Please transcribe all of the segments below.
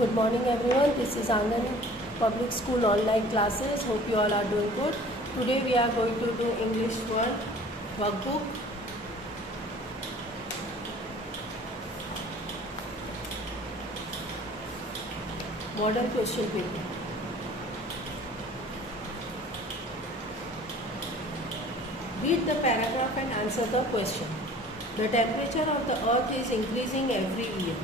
Good morning everyone, this is Angan Public School online classes. Hope you all are doing good. Today we are going to do English 1 workbook. Model question paper. Read the paragraph and answer the question. The temperature of the earth is increasing every year.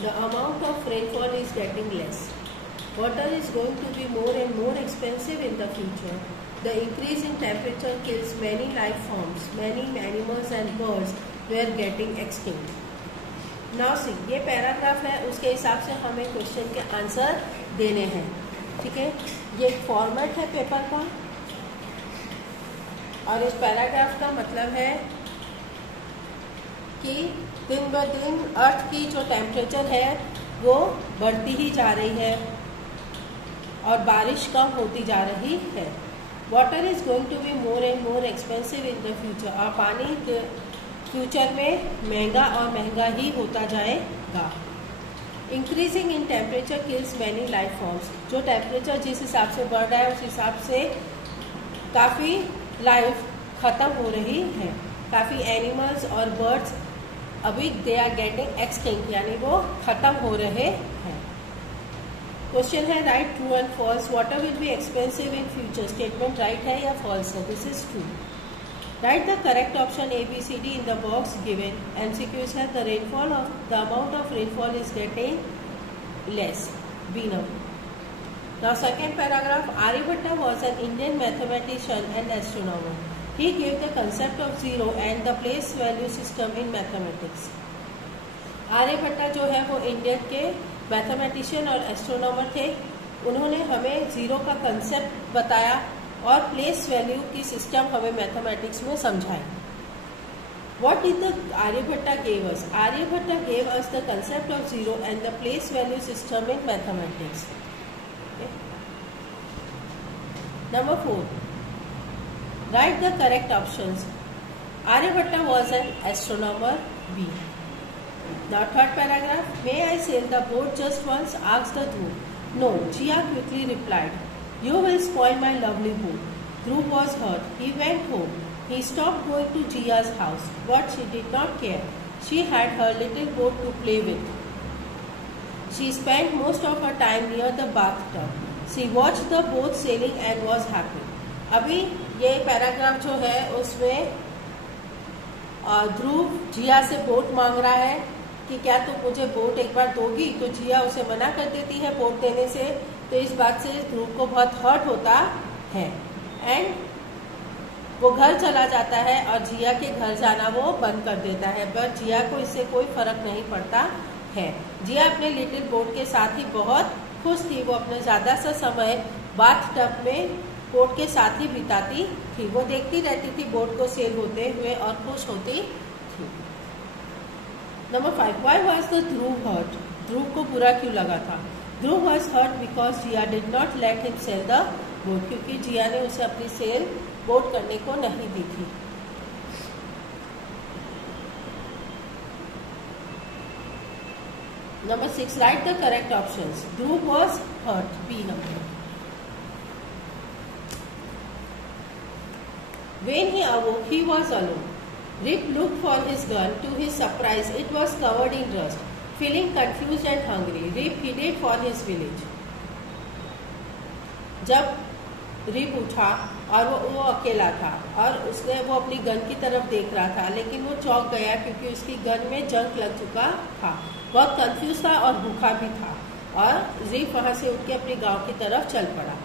The amount of rainfall is getting less. Water is going to be more and more expensive in the future. The increase in temperature kills many life forms. Many animals and birds were getting extinct. Now see, ये paragraph है, उसके हिसाब से हमें question के answer देने हैं. ठीक है, ये एक फॉर्मेट है पेपर का और इस पैराग्राफ का मतलब है कि दिन ब दिन अर्थ की जो टेम्परेचर है वो बढ़ती ही जा रही है और बारिश कम होती जा रही है. Water is going to be more and more expensive in the future. और पानी फ्यूचर में महंगा और महंगा ही होता जाएगा. Increasing in temperature kills many life forms. जो टेम्परेचर जिस हिसाब से बढ़ रहा है उस हिसाब से काफ़ी लाइफ ख़त्म हो रही है. काफ़ी एनिमल्स और बर्ड्स अभी दे आर गेटिंग एक्सटिंक्ट, यानी वो ख़त्म हो रहे हैं. क्वेश्चन है write true and false. Water will be expensive in future. Statement right है या फॉल्स है? This is true. Write the correct option A B C D in the box given. MCQs है the rainfall of the amount of rainfall is getting less. B number. Now second paragraph, Aryabhatta was an Indian mathematician and astronomer. He gave the concept of zero and the place value system in mathematics. Aryabhata जो है वो Indian के mathematician और astronomer थे. उन्होंने हमें zero का concept बताया और प्लेस वैल्यू की सिस्टम हमें मैथमेटिक्स में समझाई. What did the Aryabhatta gave us? Aryabhatta gave us the concept of zero and the place value system in mathematics. Number 4. Write the correct options. Aryabhatta was an astronomer. B. Now third paragraph. May I sail the boat just once? Asked the Dhruv. No. Jia quickly replied. You will spoil my lovely boat. Dhruv was hurt. He went home. He stopped going to Jia's house, but she did not care. She had her little boat to play with. She spent most of her time near the bathtub. She watched the boat sailing and was happy. अभी ये paragraph जो है उसमें ध्रुव जिया से boat मांग रहा है कि क्या तुम मुझे बोट एक बार दोगी. तो जिया उसे मना कर देती है बोट देने से. तो इस बात से ध्रुव को बहुत हर्ट होता है एंड वो घर चला जाता है और जिया के घर जाना वो बंद कर देता है. बट जिया को इससे कोई फर्क नहीं पड़ता है. जिया अपने लिटिल बोट के साथ ही बहुत खुश थी. वो अपने ज़्यादा सा समय बाथ टब में बोट के साथ ही बिताती थी. वो देखती रहती थी बोट को सेल होते हुए और खुश होती थी. Number 5. Why was the Dhruv hurt. Dhruv को बुरा क्यों लगा था? Dhruv was hurt because Jiya did not let him sail the boat. क्योंकि जिया ने उसे अपनी सेल बोट करने को नहीं दी थी. Number 6. Write the correct options. Dhruv was hurt. B number. When he awoke, he was alone. Rip looked for his gun. To his surprise, it was covered in dust. Feeling confused and hungry, Rip headed for his village. जब rib उठा और वो अकेला था और उसने वो अपनी गन की तरफ देख रहा था, लेकिन वो चौंक गया क्योंकि उसकी गन में जंग लग चुका था. बहुत कंफ्यूज था और भूखा भी था और रिप वहाँ से उठ के अपने गांव की तरफ चल पड़ा.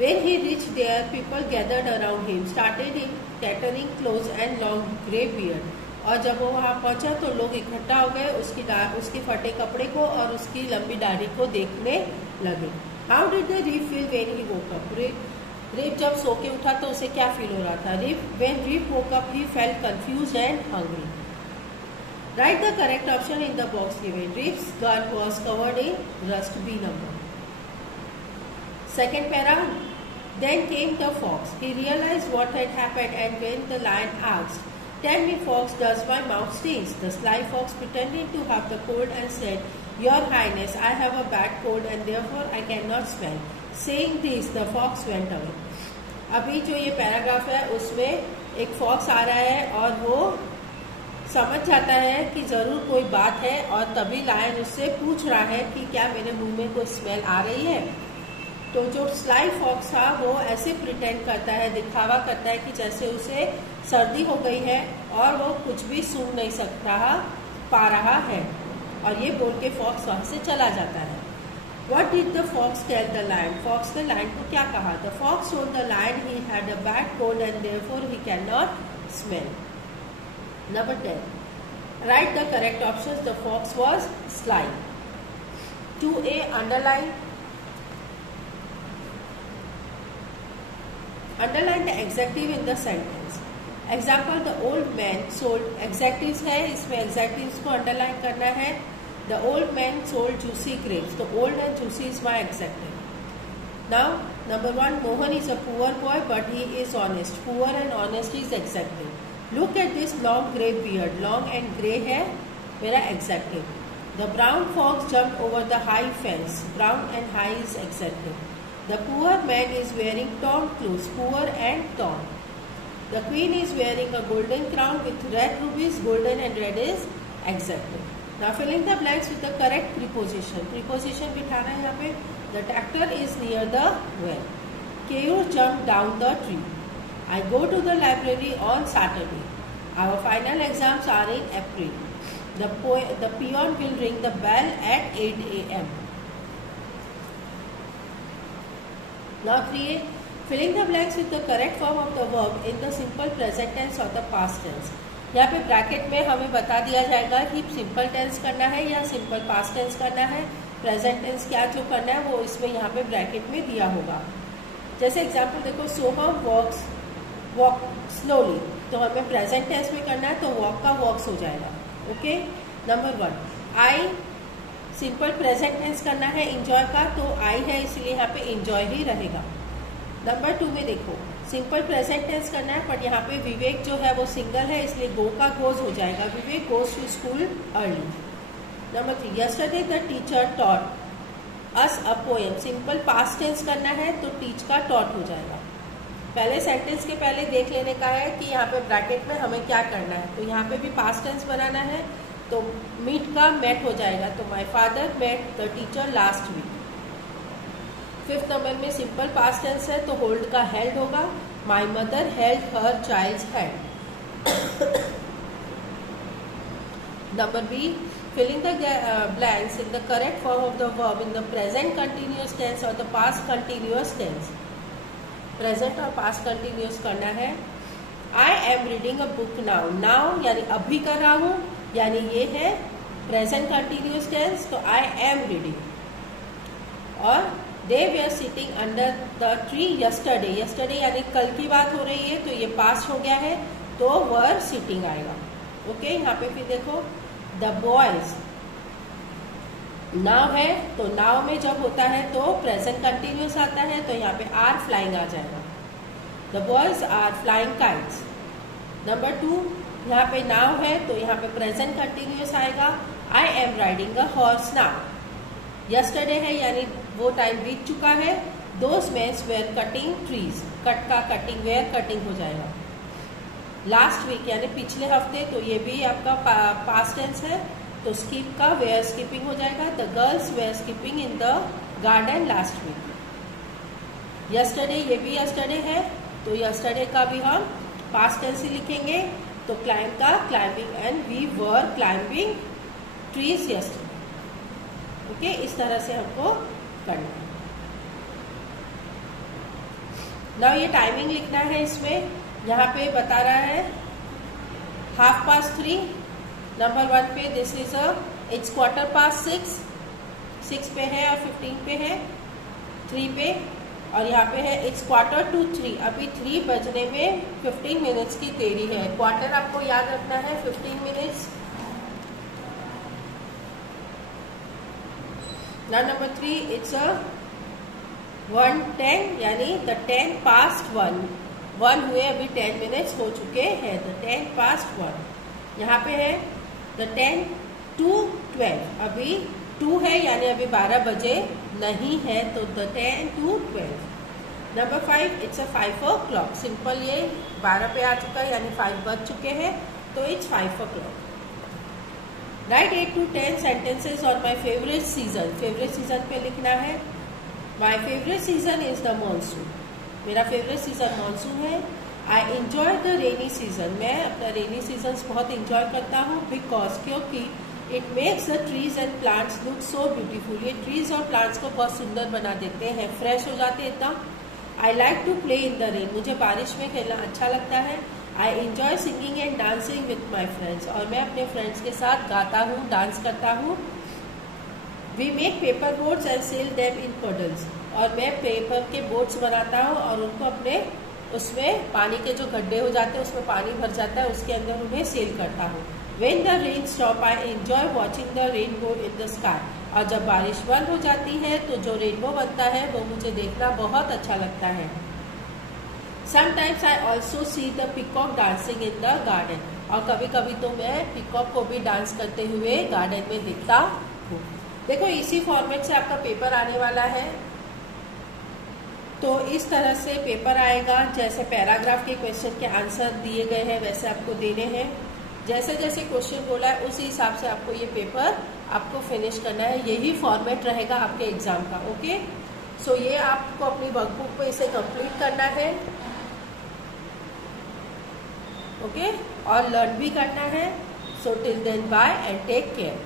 When he reached there, people gathered around him, started tattering clothes and long grey beard. और जब वो वहाँ पहुँचा तो लोग इकट्ठा हो गए उसकी फटे कपड़े को और उसकी लंबी दाढ़ी को देखने लगे. How did the Rip feel when he woke up? Rip जब सो के उठा तो उसे क्या फील हो रहा था? When Rip woke up, he felt confused and hungry. Write the correct option in the box given. Rip's gun was covered in rust. B number. Second para. Then came the fox. He realized what had happened, and when the lion asked, "Tell me, fox, does my mouth stings?" The sly fox pretended to have the cold and said, Your Highness, I have a bad cold and therefore I cannot smell. Saying this, the fox went away. अभी जो ये paragraph है उसमें एक fox आ रहा है और वो समझ जाता है कि जरूर कोई बात है और तभी लायन उससे पूछ रहा है कि क्या मेरे मुंह में कोई स्मेल आ रही है। तो जो स्लाई फॉक्स था वो ऐसे प्रिटेंड करता है, दिखावा करता है कि जैसे उसे सर्दी हो गई है और वो कुछ भी सूंघ नहीं पा रहा है और ये बोल के फॉक्स वहां से चला जाता है। What did the fox tell the lion? Fox ने lion को क्या कहा? The fox told the lion he had a bad cold and therefore he cannot smell. Number 10. Write the correct options. The fox was sly. 2A, underline the adjective in the sentence. Example, the old man sold. Adjectives है, इसमें adjectives को underline करना है. The old man sold juicy grapes. The old and juicy is my adjective. Now, number 1, Mohan is a poor boy but he is honest. Poor and honest is adjective. Look at this long grey beard. Long and grey है मेरा adjective. The brown fox jumped over the high fence. Brown and high is adjective. The poor man is wearing torn clothes. Poor and torn. The queen is wearing a golden crown with red rubies. Golden and red is adjective. Now fill in the blanks with the correct preposition. Preposition बिठाना है यहाँ पे. The tractor is near the well. Keyur jumped down the tree. I go to the library on Saturday. Our final exams are in April. The peon will ring the bell at 8 a.m. Now 3A. Filling the blanks with the correct form of the verb in the simple present tense or the past tense. यहाँ पे bracket में हमें बता दिया जाएगा कि simple tense करना है या सिंपल पास्ट टेंस करना है, प्रेजेंट टेंस क्या जो करना है वो इसमें यहाँ पे ब्रैकेट में दिया होगा। जैसे एग्जांपल देखो, सोहम वॉक स्लोली, तो हमें प्रेजेंट टेंस में करना है तो वॉक का वॉक्स हो जाएगा। Okay. Number 1, I simple present tense करना है इंजॉय का, तो आई है इसलिए यहाँ पे इंजॉय ही रहेगा। नंबर 2 में देखो, सिंपल प्रेजेंट टेंस करना है बट यहाँ पे विवेक जो है वो सिंगल है इसलिए गो का गोज हो जाएगा। Vivek goes to school early. Number 3, yesterday the teacher taught us a poem. Simple past tense करना है तो टीच का टॉट हो जाएगा। पहले सेंटेंस के पहले देख लेने का है कि यहाँ पे ब्रैकेट में हमें क्या करना है, तो यहाँ पे भी पास्ट टेंस बनाना है तो मीट का मेट हो जाएगा। तो my father met the teacher last week. 5th number में सिंपल पास्ट टेंस है तो होल्ड का हेल्ड होगा। My mother held her child's hand. Number B, filling the blanks in the correct form of the verb in the present continuous tense or the past continuous tense. Present और past continuous करना है। I am reading a book now. Now यानी अभी कर रहा हूँ, यानी ये है प्रेजेंट कंटिन्यूस टेंस, तो I am reading। और they were sitting under the tree yesterday. yesterday यानी कल की बात हो रही है तो ये पास्ट हो गया है तो were sitting आएगा। ओके। यहाँ पे फिर देखो, the boys नाउ है तो नाउ में जब होता है तो प्रेजेंट कंटिन्यूस आता है तो यहाँ पे आर फ्लाइंग आ जाएगा। The boys are flying kites. Number 2, यहाँ पे नाउ है तो यहाँ पे प्रेजेंट कंटिन्यूस आएगा। I am riding a horse now. Yesterday है यानी वो टाइम बीत चुका है। Those men's wear cutting trees. Cut का कटिंग वेयर कटिंग हो जाएगा। लास्ट वीक यानी पिछले हफ्ते, तो ये भी आपका पास्ट टेंस है तो स्कीप का वेयर स्कीपिंग हो जाएगा। The girls were skipping in the garden last week. Yesterday, ये भी यस्टरडे है तो यस्टरडे का भी हम पास्ट टेंस ही लिखेंगे। तो क्लाइंब का climbing and we were climbing trees yesterday. Okay, इस तरह से हमको करना है। नाउ ये टाइमिंग लिखना है। इसमें यहाँ पे बता रहा है 3:30। नंबर 1 पे दिस इज इट्स 6:15। 6 पे है और 15 पे है, 3 पे, और यहाँ पे है इट्स 2:45। अभी 3 बजने में 15 मिनट्स की देरी है। क्वार्टर आपको याद रखना है 15 मिनट्स। नंबर 3, इट्स 1:10 यानी द 10 past 1 हुए, अभी 10 मिनट्स हो चुके हैं। The 10 past 1। यहाँ पे है द 10 to 12, अभी 2 है यानी अभी 12 बजे नहीं है, तो the 10 to 12. Number 5, it's a 5 o'clock. Simple, ये 12 पे आ चुका है यानी 5 बज चुके हैं, तो it's 5 o'clock. Right 8 to 10 sentences on my favourite season. Favourite season पे लिखना है. My favourite season is the monsoon. मेरा फेवरेट सीजन मानसून है. I enjoy the rainy season. मैं अपना रेनी सीजन बहुत इंजॉय करता हूँ, बिकॉज क्योंकि it makes the trees and plants look so beautiful. ये ट्रीज और प्लांट्स को बहुत सुंदर बना देते हैं, फ्रेश हो जाते हैं एकदम. I like to play in the rain. मुझे बारिश में खेलना अच्छा लगता है. I enjoy singing and dancing with my friends. और मैं अपने फ्रेंड्स के साथ गाता हूँ, डांस करता हूँ. We make paper boats and sail them in puddles. और मैं पेपर के बोट्स बनाता हूँ और उनको अपने उसमें पानी के जो गड्ढे हो जाते हैं उसमें पानी भर जाता है, उसके अंदर उन्हें सेल करता हूँ. When the rain stop, I enjoy watching the rainbow in the sky. और जब बारिश बंद हो जाती है तो जो रेनबो बनता है वो मुझे देखना बहुत अच्छा लगता है. Sometimes I also see the peacock dancing in the garden. और कभी कभी तो मैं पिकॉक को भी डांस करते हुए गार्डन में देखता हूँ. देखो, इसी फॉर्मेट से आपका पेपर आने वाला है. तो इस तरह से पेपर आएगा. जैसे पैराग्राफ के क्वेश्चन के आंसर दिए गए हैं वैसे आपको देने हैं. जैसे जैसे क्वेश्चन बोला है उसी हिसाब से आपको ये पेपर आपको फिनिश करना है. यही फॉर्मेट रहेगा आपके एग्जाम का. ओके, सो ये आपको अपनी वर्कबुक पे इसे कंप्लीट करना है. ओके, और लर्न भी करना है. So till then bye and take care.